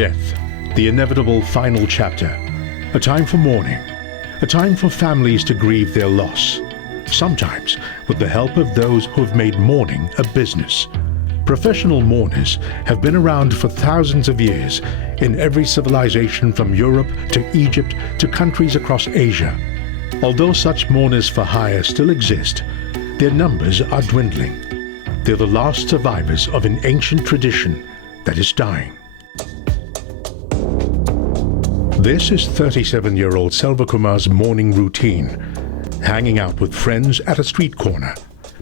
Death, the inevitable final chapter. A time for mourning. A time for families to grieve their loss. Sometimes with the help of those who have made mourning a business. Professional mourners have been around for thousands of years in every civilization from Europe to Egypt to countries across Asia. Although such mourners for hire still exist, their numbers are dwindling. They're the last survivors of an ancient tradition that is dying. This is 37-year-old Selvakumar's morning routine, hanging out with friends at a street corner.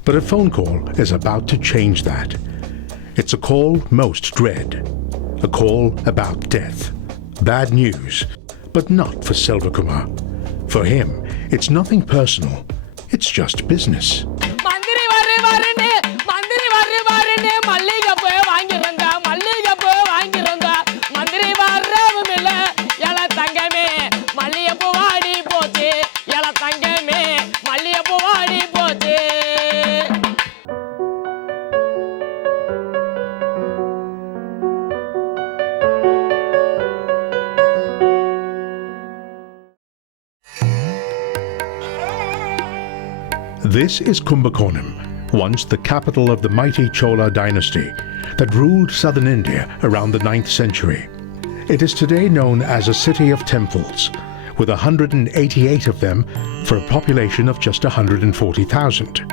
But a phone call is about to change that. It's a call most dread. A call about death. Bad news, but not for Selvakumar. For him, it's nothing personal. It's just business. This is Kumbakonam, once the capital of the mighty Chola dynasty that ruled southern India around the 9th century. It is today known as a city of temples, with 188 of them for a population of just 140,000.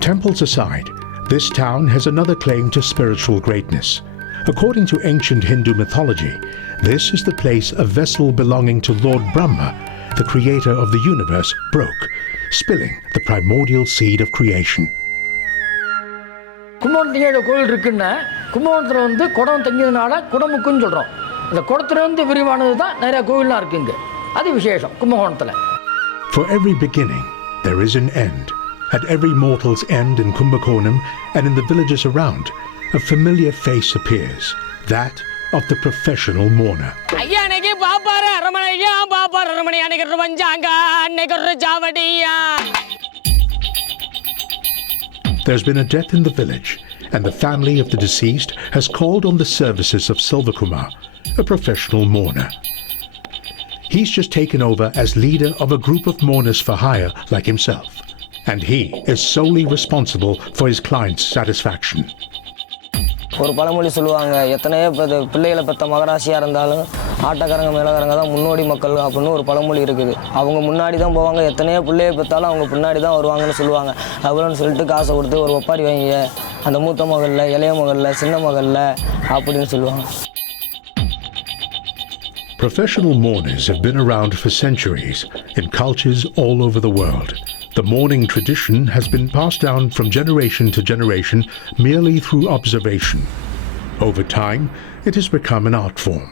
Temples aside, this town has another claim to spiritual greatness. According to ancient Hindu mythology, this is the place a vessel belonging to Lord Brahma, the creator of the universe, broke, spilling the primordial seed of creation. கும்பகோணத்துல கோயில் இருக்குன்னா கும்பகோணத்துல வந்து குடம் தங்கியதுனால குடமுக்குன்னு சொல்றோம். அந்த குடத்திலிருந்து விரிவானது தான் நிறைய கோயில்லாம் இருக்குங்க. அது விசேஷம் கும்பகோணத்துல. For every beginning there is an end. At every mortal's end in Kumbakonam and in the villages around, a familiar face appears, that of the professional mourner. There's been a death in the village, and the family of the deceased has called on the services of Selvakumar, a professional mourner. He's just taken over as leader of a group of mourners for hire like himself, and he is solely responsible for his clients' satisfaction. ஒரு பழமொழி சொல்லுவாங்க, எத்தனையோ பிள்ளைகளை பெற்ற மகராசியாக இருந்தாலும் ஆட்டக்காரங்க மேலக்காரங்க தான் முன்னோடி மக்கள் அப்படின்னு ஒரு பழமொழி இருக்குது. அவங்க முன்னாடி தான் போவாங்க, எத்தனையோ பிள்ளையை பெற்றாலும் அவங்க பின்னாடி தான் வருவாங்கன்னு சொல்லுவாங்க. அப்படின்னு சொல்லிட்டு காசை கொடுத்து ஒரு ஒப்பாரி வாங்கிங்க, அந்த மூத்த மகளில், இளைய மகளில், சின்ன மகளில் அப்படின்னு சொல்லுவாங்க. Professional mourners have been around for centuries in cultures all over the world. The mourning tradition has been passed down from generation to generation merely through observation. Over time, it has become an art form.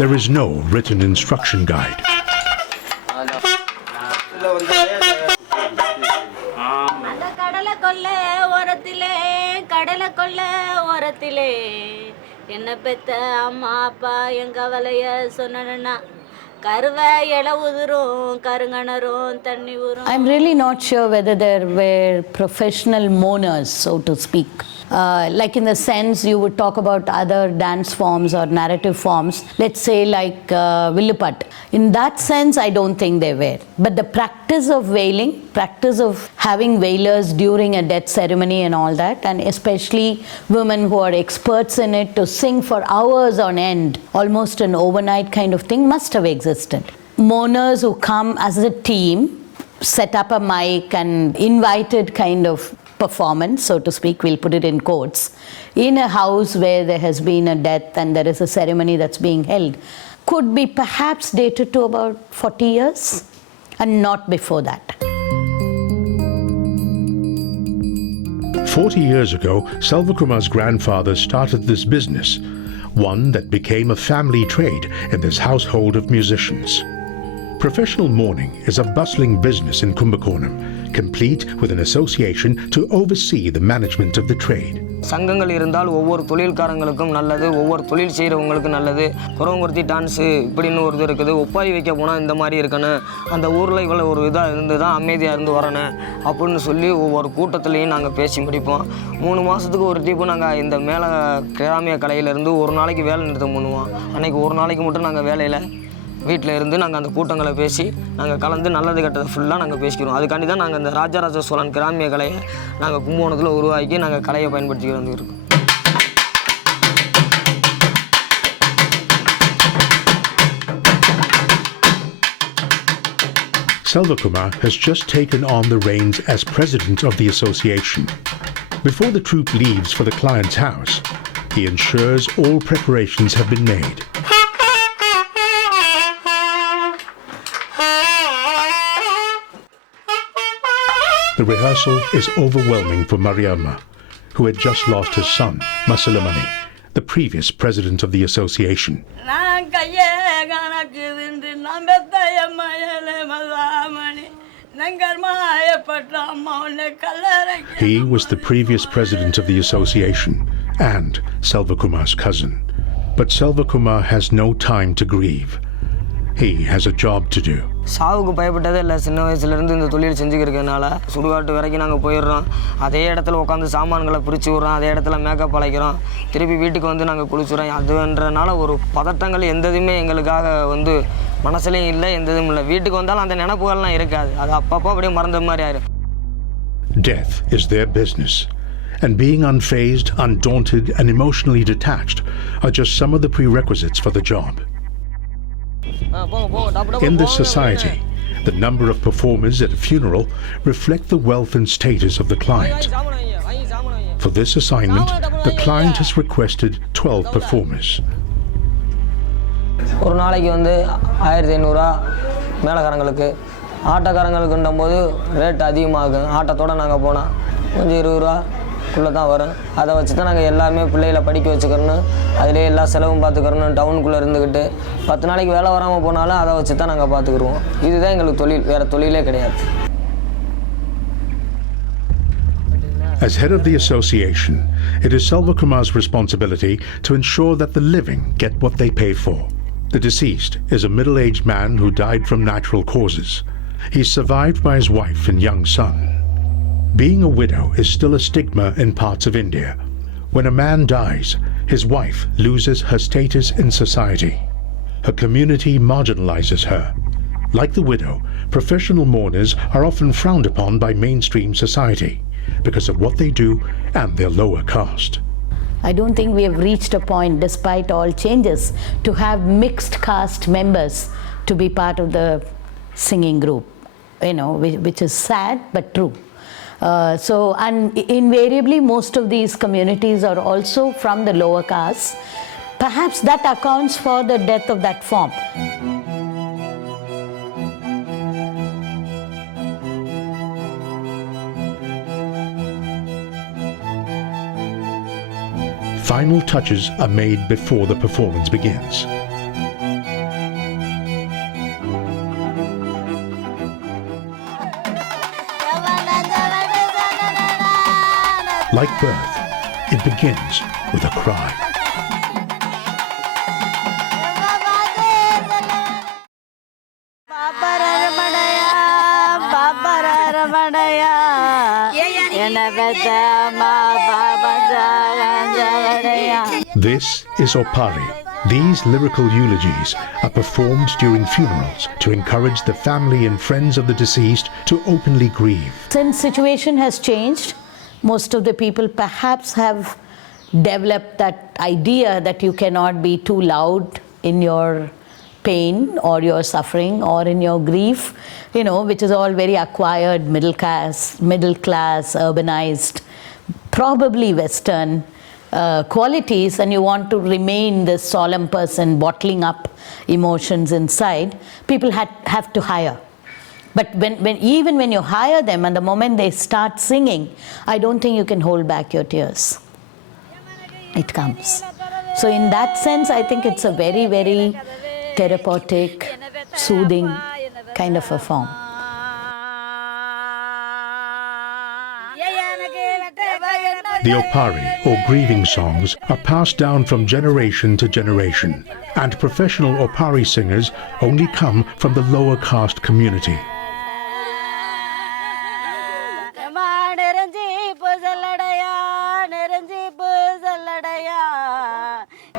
There is no written instruction guide. I'm really not sure whether there were professional mourners, so to speak. Like in the sense you would talk about other dance forms or narrative forms, let's say like Villupat. In that sense, I don't think they were. But the practice of wailing, practice of having wailers during a death ceremony and all that, and especially women who are experts in it to sing for hours on end, almost an overnight kind of thing, must have existed. Mourners who come as a team, set up a mic and invited kind of performance, so to speak, we'll put it in quotes, in a house where there has been a death and there is a ceremony that's being held, could be perhaps dated to about 40 years and not before that. 40 years ago, Selvakumar's grandfather started this business, one that became a family trade in this household of musicians. Professional mourning is a bustling business in Kumbakonam, complete with an association to oversee the management of the trade. சங்கங்கள் இருந்தால் ஒவ்வொரு தொழில்காரங்களுக்கும் நல்லது, ஒவ்வொரு தொழில் செய்கிறவங்களுக்கும் நல்லது. குறவங்குறிச்சி டான்ஸு இப்படின்னு ஒரு இது இருக்குது. ஒப்பாரி வைக்க போனால் இந்த மாதிரி இருக்கணும், அந்த ஊரில் இவ்வளோ ஒரு இதாக இருந்து தான் அமைதியாக இருந்து வரணும் அப்படின்னு சொல்லி ஒவ்வொரு கூட்டத்துலேயும் நாங்கள் பேசி முடிப்போம். 3 மாதத்துக்கு ஒரு ட்ரிப்பு நாங்கள் இந்த மேலே கிராமிய கலையிலேருந்து ஒரு நாளைக்கு வேலை நிறுத்தம் பண்ணுவோம். அன்றைக்கி ஒரு நாளைக்கு மட்டும் நாங்கள் வேலையில் வீட்டில் இருந்து நாங்கள் அந்த கூட்டங்களை பேசி நாங்கள் கலந்து நல்லது கெட்டதை ஃபுல்லாக நாங்கள் பேசிக்கிறோம். அதுக்காண்டி தான் நாங்கள் இந்த ராஜராஜ சோழன் கிராமிய கலையை நாங்கள் கும்பகோணத்தில் உருவாக்கி நாங்கள் கலையை பயன்படுத்திக்கிட்டு வந்துருக்கோம். Selvakumar has just taken on the reins as president of the association. Before the troupe leaves for the client's house, he ensures all preparations have been made. The rehearsal is overwhelming for Mariamma, who had just lost her son, Masalamani, the previous president of the association. He was the previous president of the association and Selvakumar's cousin. But Selvakumar has no time to grieve. He has a job to do. சாவுக்கு பயப்பட்டதே இல்லை. சின்ன வயசுலேருந்து இந்த தொழில் செஞ்சுக்கிறதுனால சுடுகாட்டு வரைக்கும் நாங்கள் போயிடுறோம். அதே இடத்துல உட்காந்து சாமான்களை பிரித்து விட்றோம், அதே இடத்துல மேக்கப் அழைக்கிறோம், திருப்பி வீட்டுக்கு வந்து நாங்கள் குளிச்சுறோம். அதுன்றனால ஒரு பதட்டங்கள் எந்ததுமே எங்களுக்காக வந்து மனசுலையும் இல்லை, எந்ததும் இல்லை. வீட்டுக்கு வந்தாலும் அந்த நினைப்புகள்லாம் இருக்காது, அது அப்பப்போ அப்படியே மறந்த மாதிரி ஆயிடும். Death is their business, and being unfazed, undaunted, and emotionally detached are just some of the prerequisites for the job. In this society, the number of performers at a funeral reflect the wealth and status of the client. For this assignment, the client has requested 12 performers. ஒரு நாளைக்கு வந்து 1500 மேலக்காரங்களுக்கு, ஆட்டக்காரங்களுக்குன்னும் போது ரேட் அதிகமாகும். ஆட்டத்தோடு நாங்கள் போனால் கொஞ்சம் 20 ரூபாக்குள்ளே தான் வரும். அதை வச்சு தான் நாங்கள் எல்லாமே பிள்ளைகளை படிக்க வச்சுக்கிறணும், அதிலே எல்லா செலவும் பார்த்துக்கிறணும். டவுனுக்குள்ளே இருந்துக்கிட்டு 10 நாளைக்கு வேலை வராமல் போனாலும் அதை வச்சு தான் நாங்கள் பார்த்துக்குருவோம். இதுதான் எங்களுக்கு தொழில், வேறு தொழிலே கிடையாது. As head of the association, it is Selvakumar's responsibility to ensure that the living get what they pay for. The deceased is a middle-aged man who died from natural causes. He is survived by his wife and young son. Being a widow is still a stigma in parts of India. When a man dies, his wife loses her status in society. Her community marginalizes her. Like the widow, professional mourners are often frowned upon by mainstream society because of what they do and their lower caste. I don't think we have reached a point, despite all changes, to have mixed caste members to be part of the singing group, which is sad but true. And invariably most of these communities are also from the lower caste. Perhaps that accounts for the death of that form. Final touches are made before the performance begins. Like birth, it begins with a cry. This is Oppari. These lyrical eulogies are performed during funerals to encourage the family and friends of the deceased to openly grieve. Since situation has changed, most of the people perhaps have developed that idea that you cannot be too loud in your pain or your suffering or in your grief, which is all very acquired, middle class, urbanized, probably Western qualities, and you want to remain this solemn person bottling up emotions inside. People have to hire. But even when you hire them and the moment they start singing, I don't think you can hold back your tears. It comes. So in that sense, I think it's a very, very therapeutic, soothing kind of a form. The Oppari, or grieving songs, are passed down from generation to generation, and professional Oppari singers only come from the lower caste community.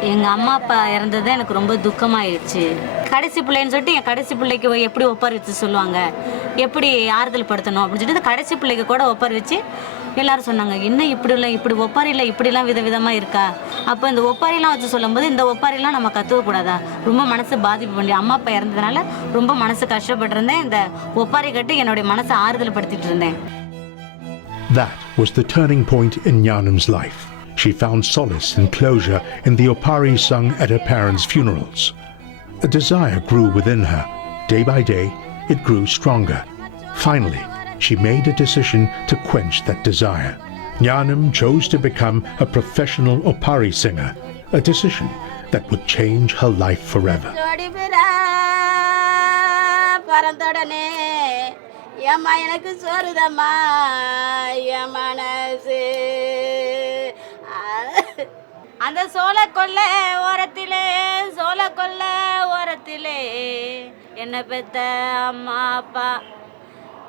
எங்கள் அம்மா அப்பா இறந்தது எனக்கு ரொம்ப துக்கமாயிடுச்சு. கடைசி பிள்ளைன்னு சொல்லிட்டு என் கடைசி பிள்ளைக்கு எப்படி ஒப்பாரி வச்சு சொல்லுவாங்க, எப்படி ஆறுதல் படுத்தணும் அப்படின்னு சொல்லிட்டு கடைசி பிள்ளைக்கு கூட ஒப்பாரி வச்சு எல்லாரும் சொன்னாங்க, இன்னும் இப்படி ஒப்பாரியில் இப்படிலாம் விதவிதமாக இருக்கா. அப்போ இந்த ஒப்பாரிலாம் வச்சு சொல்லும்போது இந்த ஒப்பாரிலாம் நம்ம கற்றுக்கக்கூடாதா, ரொம்ப மனசு பாதிப்பு பண்ணி அம்மா அப்பா இறந்ததுனால ரொம்ப மனசு கஷ்டப்பட்டிருந்தேன். இந்த ஒப்பாரி கட்டு என்னுடைய மனசை ஆறுதல் படுத்திட்டு இருந்தேன். That was the turning point in Nyanam's life. She found solace and closure in the Oppari sung at her parents' funerals. A desire grew within her. Day by day, it grew stronger. Finally, she made a decision to quench that desire. Nyanam chose to become a professional Oppari singer, a decision that would change her life forever. அந்த சோளக்கொல்லை ஓரத்திலே என்ன பெத்த அம்மா அப்பா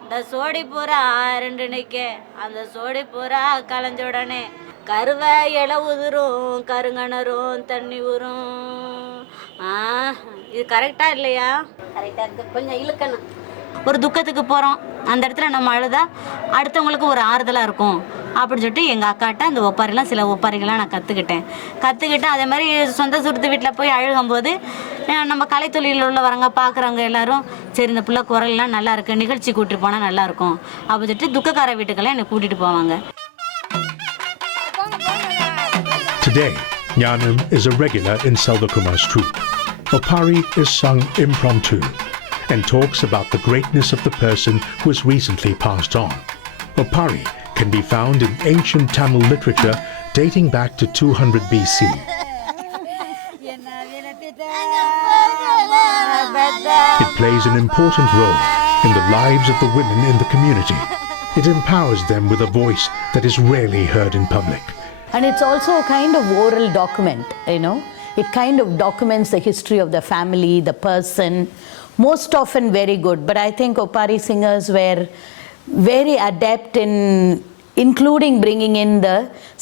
இந்த சோடி பூரா ரெண்டு நிற்க, அந்த சோடி பூரா கலைஞ்ச உடனே கருவை இலை உதிரும், கருங்கணரும் தண்ணி ஊரும். இது கரெக்டா இல்லையா? கரெக்டா இருக்கு, கொஞ்சம் இழுக்கணும். ஒரு துக்கத்துக்கு போகிறோம், அந்த இடத்துல நம்ம அழுதா அடுத்தவங்களுக்கு ஒரு ஆறுதலாக இருக்கும் அப்படின்னு சொல்லிட்டு எங்கள் அக்காட்ட அந்த ஒப்பாரிலாம் சில ஒப்பாரிகள்லாம் நான் கற்றுக்கிட்டு அதே மாதிரி சொந்த சுருத்து வீட்டில் போய் அழுகும்போது நம்ம கலைத்தொழிலில் உள்ளவங்க பார்க்குறவங்க எல்லாரும் சரி இந்த பிள்ளை குரல்லாம் நல்லா இருக்கு, நிகழ்ச்சி கூட்டிட்டு போனால் நல்லாயிருக்கும் அப்படின்னு சொல்லிட்டு துக்கக்கார வீட்டுக்கெல்லாம் என்னை கூட்டிகிட்டு போவாங்க. Today, Nyanam is a regular in Selvakumar's troupe. Oppari is sung impromptu and talks about the greatness of the person who has recently passed on. Oppari can be found in ancient Tamil literature dating back to 200 BC. It plays an important role in the lives of the women in the community. It empowers them with a voice that is rarely heard in public. And it's also a kind of oral document, It kind of documents the history of the family, the person, most often very good. But I think Oppari singers were very adept in including bringing in the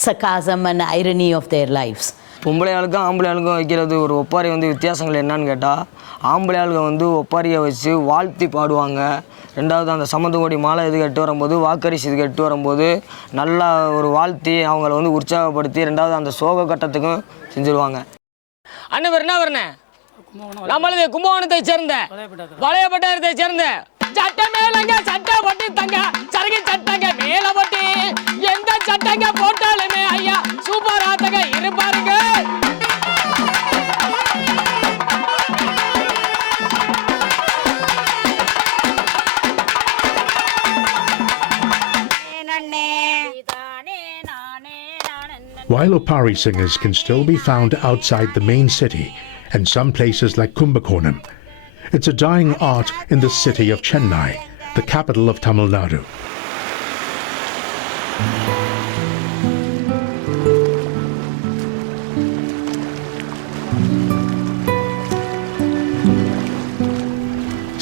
sarcasm and irony of their lives. பொம்பளையாளுக்கும் ஆம்பளையாளுக்கும் வைக்கிறது ஒரு ஒப்பாரி வித்தியாசங்கள் என்னன்னு கேட்டால், ஆம்பளையாளுங்க ஒப்பாரியை வச்சு வாழ்த்தி பாடுவாங்க. ரெண்டாவது அந்த சமந்தகோடி மாலை இது கட்டு வரும்போது, வாக்கரிசி இது கட்டு வரும்போது நல்லா ஒரு வாழ்த்தி அவங்கள உற்சாகப்படுத்தி ரெண்டாவது அந்த சோக கட்டத்துக்கும் செஞ்சுருவாங்க. அண்ணன் என்ன வரண்ணே, நம்மளது கும்பகோணத்தை சேர்ந்த வளையப்பட்டாரத்தை சேர்ந்த சட்டை மேலங்க சட்டை போட்டு தங்க சரகு சட்டங்க மேல போட்டு எந்த சட்டங்க போட்டாலுமே ஐயா சூப்பரா தங்க இருப்பாருங்க. While Oppari singers can still be found outside the main city and some places like Kumbakonam, it's a dying art in the city of Chennai, the capital of Tamil Nadu.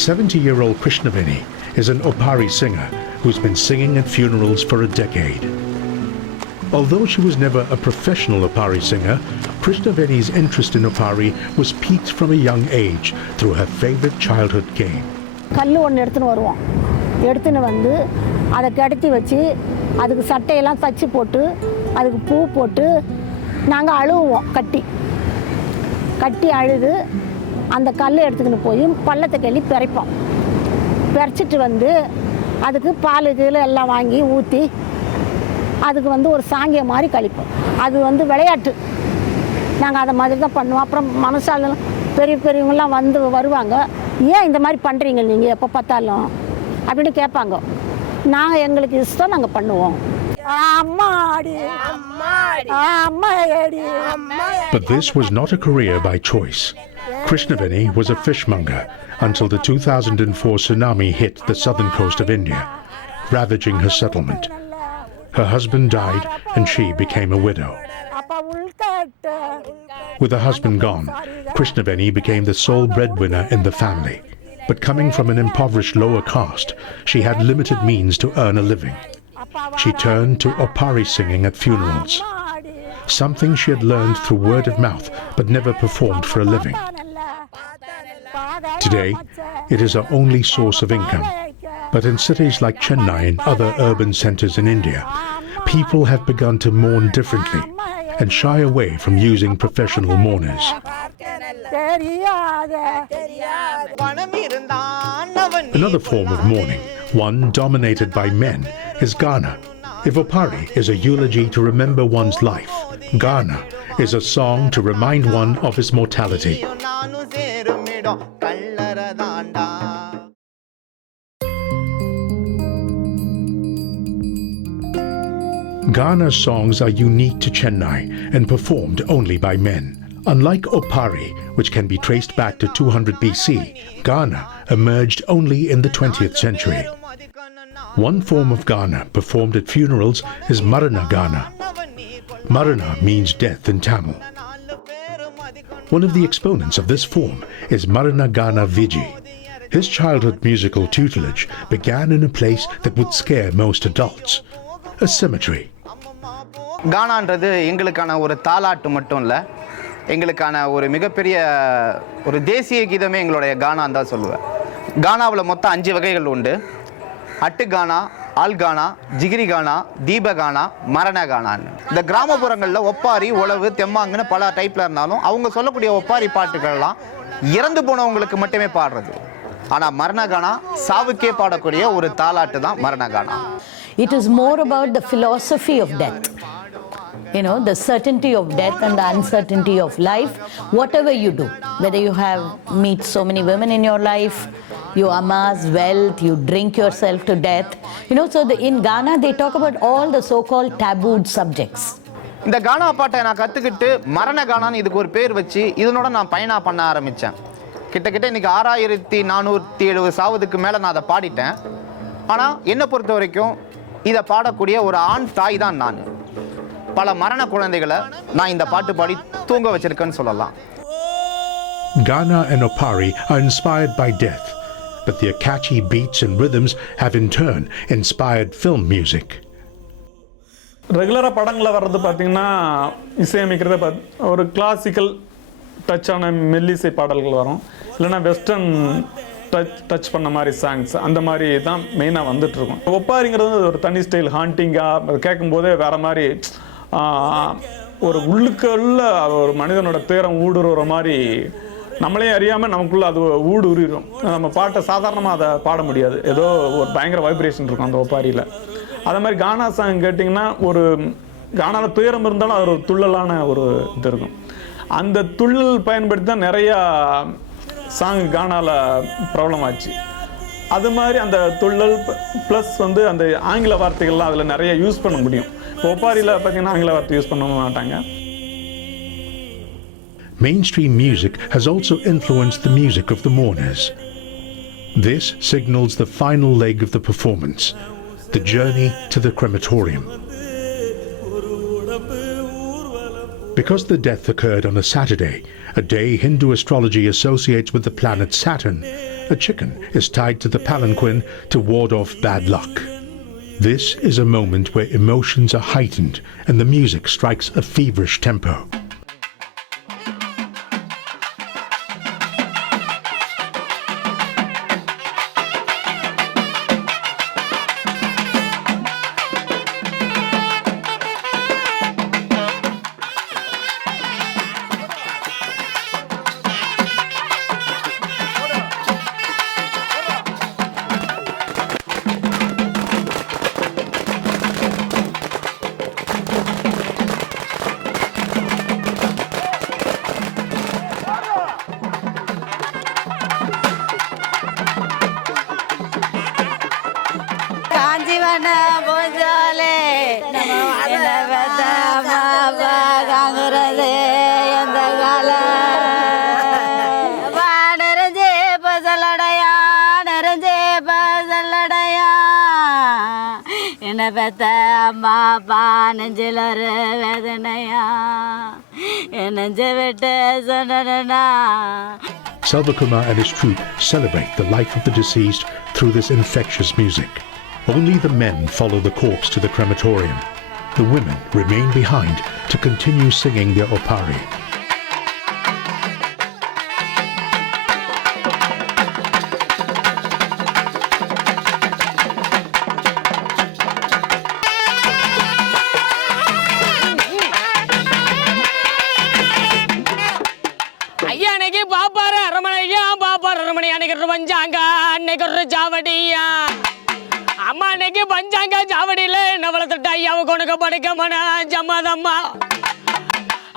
"70-year-old Krishnaveni is an Oppari singer who's been singing at funerals for a decade. Although she was never a professional Oppari singer, Krishnaveni's interest in Oppari was piqued from a young age through her favorite childhood game. கல்லு ஒன்று எடுத்துன்னு அதை கிடத்தி வச்சு அதுக்கு சட்டையெல்லாம் தச்சு போட்டு அதுக்கு பூ போட்டு நாங்கள் அழுவோம். கட்டி அழுது அந்த கல் எடுத்துக்கின்னு போய் பள்ளத்தை கள்ளி பிறைப்போம். பிறைச்சிட்டு அதுக்கு பால் கீழே எல்லாம் வாங்கி ஊற்றி அதுக்கு ஒரு சாங்கிய மாதிரி கழிப்போம். அது விளையாட்டு. நாங்கள் அதை மாதிரி தான் பண்ணுவோம். அப்புறம் மனசாலெல்லாம் பெரியவங்களாம் வருவாங்க, ஏன் இந்த மாதிரி பண்ணுறீங்க நீங்கள் எப்போ பார்த்தாலும் அப்படின்னு கேட்பாங்க. நாங்கள் எங்களுக்கு இஷ்டம் நாங்கள் பண்ணுவோம். But this was not a career by choice. Krishnaveni was a fishmonger until the 2004 tsunami hit the southern coast of India, ravaging her settlement. Her husband died and she became a widow. With her husband gone, Krishnaveni became the sole breadwinner in the family. But coming from an impoverished lower caste, she had limited means to earn a living. She turned to Oppari singing at funerals, something she had learned through word of mouth but never performed for a living. Today, it is her only source of income. But in cities like Chennai and other urban centers in India, people have begun to mourn differently and shy away from using professional mourners. Another form of mourning, one dominated by men, is Gana. If Oppari is a eulogy to remember one's life, Gana is a song to remind one of his mortality. Gana songs are unique to Chennai and performed only by men. Unlike Oppari, which can be traced back to 200 BC, Gana emerged only in the 20th century. One form of Gana performed at funerals is Marana Gana. Marana means death in Tamil. One of the exponents of this form is Marana Gana Vijay. His childhood musical tutelage began in a place that would scare most adults, a cemetery. கானான்றது எங்களுக்கான ஒரு தாலாட்டு மட்டும் இல்லை, எங்களுக்கான ஒரு மிகப்பெரிய ஒரு தேசிய கீதமே எங்களுடைய கானான்னு தான் சொல்லுவேன். கானாவில் மொத்தம் 5 வகைகள் உண்டு. அட்டு கானா, ஆல் கானா, ஜிகிரி கானா, தீப கானா, மரண கானான்னு. இந்த கிராமப்புறங்களில் ஒப்பாரி, உழவு, தெம்மாங்குன்னு பல டைப்பில் இருந்தாலும் அவங்க சொல்லக்கூடிய ஒப்பாரி பாட்டுகள்லாம் இறந்து போனவங்களுக்கு மட்டுமே பாடுறது. ஆனால் மரண கானா சாவுக்கே பாடக்கூடிய ஒரு தாலாட்டு தான் மரண கானா. It is more about the philosophy of death. You know, the certainty of death and the uncertainty of life, whatever you do, whether you have meet so many women in your life, you amass wealth, you drink yourself to death. You know, so in Ghana, they talk about all the so-called tabooed subjects. இந்த கானா பாட்டை நான் கற்றுக்கிட்டு மரண கானான்னு இதுக்கு ஒரு பேர் வச்சு இதனோட நான் பயணம் பண்ண ஆரம்பித்தேன். கிட்டத்தட்ட இன்றைக்கி 6470 சாவதுக்கு மேலே நான் அதை பாடிட்டேன். ஆனால் என்னை பொறுத்த வரைக்கும் இதை பாடக்கூடிய ஒரு ஆண் தாய் தான் நான். பல மரண குழந்தைகளை நான் இந்த பாட்டு பாடி தூங்க வச்சிருக்கேன்னு சொல்லலாம். Gana and Oppari are inspired by death, but their catchy beats and rhythms have in turn inspired film music. ரெகுலராக படங்களில் வர்றது பார்த்திங்கன்னா இசையமைக்கிறத ஒரு கிளாசிக்கல் டச்சான மெல்லிசை பாடல்கள் வரும், இல்லைன்னா வெஸ்டர்ன் டச் பண்ண மாதிரி சாங்ஸ், அந்த மாதிரி தான் மெயினாக வந்துட்டுருக்கும். ஒப்பாரிங்கிறது ஒரு தனி ஸ்டைல், ஹாண்டிங்காக கேட்கும்போதே வேறு மாதிரி ஒரு உள்ளுக்குள்ள ஒரு மனிதனோட துயரம் ஊடுருகிற மாதிரி நம்மளே அறியாமல் நமக்குள்ளே அது ஊடுருவிடும். நம்ம பாட்டை சாதாரணமாக அதை பாட முடியாது, ஏதோ ஒரு பயங்கர வைப்ரேஷன் இருக்கும் அந்த ஒப்பாரியில். அதே மாதிரி கானா சாங் கேட்டிங்கன்னா ஒரு கானாவில் துயரம் இருந்தாலும் அது ஒரு துள்ளலான ஒரு இது இருக்கும். அந்த துள்ளல் பயன்படுத்தி தான் நிறையா சாங் கானாவில் ப்ராப்ளம் ஆச்சு. அது மாதிரி அந்த துள்ளல் ப்ளஸ் அந்த ஆங்கில வார்த்தைகள்லாம் அதில் நிறைய யூஸ் பண்ண முடியும். ஒப்பாரியில் பார்த்தீங்கன்னா ஆங்கில வார்த்தை யூஸ் பண்ண மாட்டாங்க. Mainstream music has also influenced the music of the mourners. This signals the final leg of the performance, the journey to the crematorium. Because the death occurred on a Saturday, a day Hindu astrology associates with the planet Saturn, a chicken is tied to the palanquin to ward off bad luck. This is a moment where emotions are heightened and the music strikes a feverish tempo. என்னை பெத்த அம்மா அப்பா நெஞ்சில் ஒரு வேதனையா என் நெஞ்சை விட்டு சொன்னா. Selvakumar and his troupe celebrate the life of the deceased through this infectious music. Only the men follow the corpse to the crematorium. The women remain behind to continue singing their Oppari. அம்மா இன்னைக்கு பஞ்சாங்க ஜாவடியில் நவளத்திட்ட ஐயாவை கொண்டு படைக்க மன ஜம்மாதம்மா.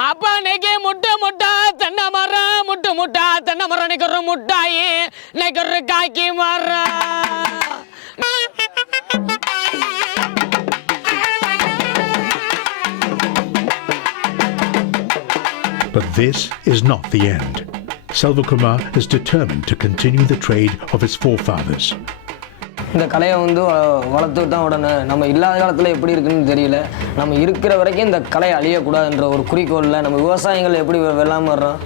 அப்பா இன்னைக்கு முட்டை முட்டா தென்னை மரம் முட்டு முட்டா தென்னை மரம் இன்னைக்கு ஒரு முட்டாயி இன்னைக்கு ஒரு காக்கி மரம். But this is not the end. Selvakumar is determined to continue the trade of his forefathers. இந்த கலையை வந்து வளர்த்துட்டு தான் உடனே நம்ம இல்லாத காலத்தில் எப்படி இருக்குன்னு தெரியல. நம்ம இருக்கிற வரைக்கும் இந்த கலை அழியக்கூடாதுன்ற ஒரு குறிக்கோளில் நம்ம விவசாயிகள் எப்படி வெள்ளாமல் வர்றோம்,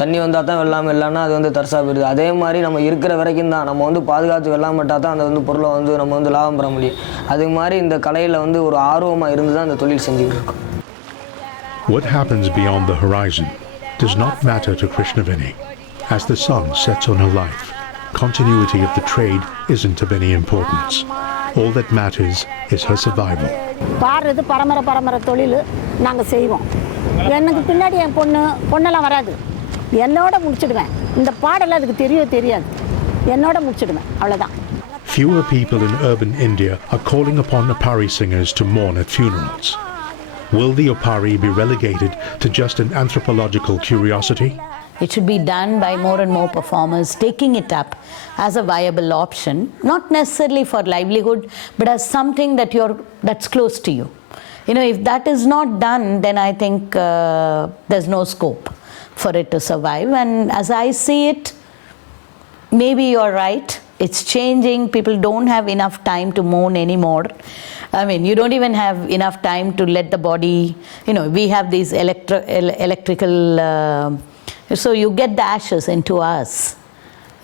தண்ணி வந்தால் தான் வெள்ளாமல் இல்லைன்னா அது வந்து தரிசா போயிடுது. அதே மாதிரி நம்ம இருக்கிற வரைக்கும் தான் நம்ம வந்து பாதுகாத்து வெள்ளாமட்டால் தான் அந்த வந்து பொருளை வந்து நம்ம வந்து லாபம் பெற முடியும். அது மாதிரி இந்த கலையில் வந்து ஒரு ஆர்வமாக இருந்து தான் இந்த தொழில் செஞ்சுக்கிட்டு இருக்கோம். What happens beyond the horizon does not matter to Krishnaveni. As the sun sets on her life, continuity of the trade isn't of any importance. All that matters is her survival. பாடுறது பரம்பரை தொழில் நாங்கள் செய்வோம். எனக்கு பின்னாடி என் பொண்ணெல்லாம் வராது. என்னோட முடிச்சிடுவேன். இந்த பாடல் அதுக்கு தெரியாது. என்னோட முடிச்சிடுவேன். அவ்வளோதான். Fewer people in urban India are calling upon Oppari singers to mourn at funerals. Will the Oppari be relegated to just an anthropological curiosity? It should be done by more and more performers taking it up as a viable option, not necessarily for livelihood, but as something that's close to you. You know, if that is not done, then I think there's no scope for it to survive. And as I see it, maybe you're right. It's changing. People don't have enough time to mourn anymore. I mean, you don't even have enough time to let the body, you know, we have these electrical, so you get the ashes into us,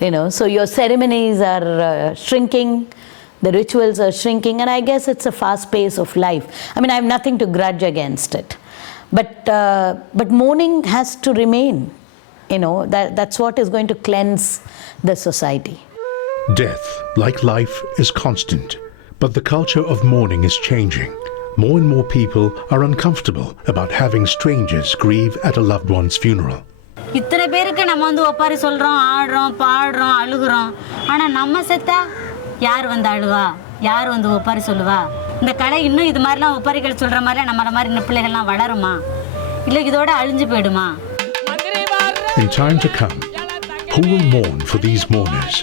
you know, so your ceremonies are shrinking, the rituals are shrinking, and I guess it's a fast pace of life. I mean, I have nothing to grudge against it. But mourning has to remain, you know, that's what is going to cleanse the society. Death, like life, is constant. But the culture of mourning is changing. More and more people are uncomfortable about having strangers grieve at a loved one's funeral. இத்தனை பேருக்கு நம்ம வந்து ஒப்பாரி சொல்கிறோம், ஆடுறோம், பாடுறோம், அழுகுறோம். ஆனால் நம்ம செத்தா யார் வந்து அழுவா, யார் வந்து ஒப்பாரி சொல்லுவா? இந்த கலை இன்னும் இது மாதிரிலாம் ஒப்பாரிகள் சொல்கிற மாதிரிலாம் நம்மள மாதிரி இந்த பிள்ளைகள்லாம் வளருமா, இல்லை இதோட அழிஞ்சு போயிடுமா? In time to come, who will mourn for these mourners?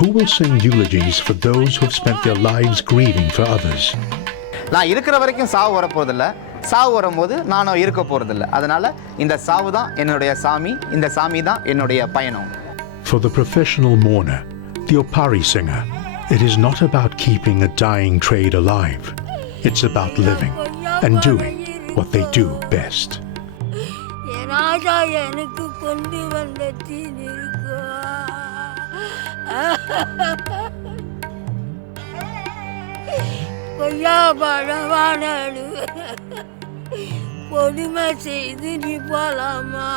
Who will sing eulogies for those who have spent their lives grieving for others? நான் இருக்கிற வரைக்கும் சாவு வரப்போறதில்ல. சாவு வரும்போது நானும் இருக்க போறதில்ல. அதனால இந்த சாவு தான் என்னுடைய சாமி, இந்த சாமி தான் என்னுடைய பயணம். For the professional mourner, the Oppari singer, it is not about keeping a dying trade alive. It's about living and doing what they do best. ராஜா எனக்கு கொண்டு வந்த தீனி கொய்யா பழவானு கொடுமை செய்து நீ போலாமா?